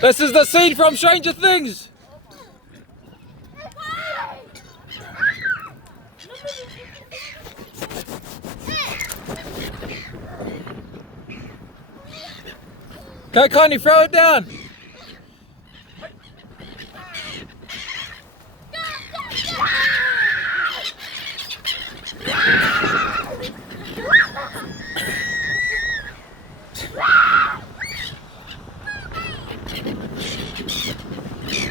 This is the scene from Stranger Things. Okay, Connie, throw it down.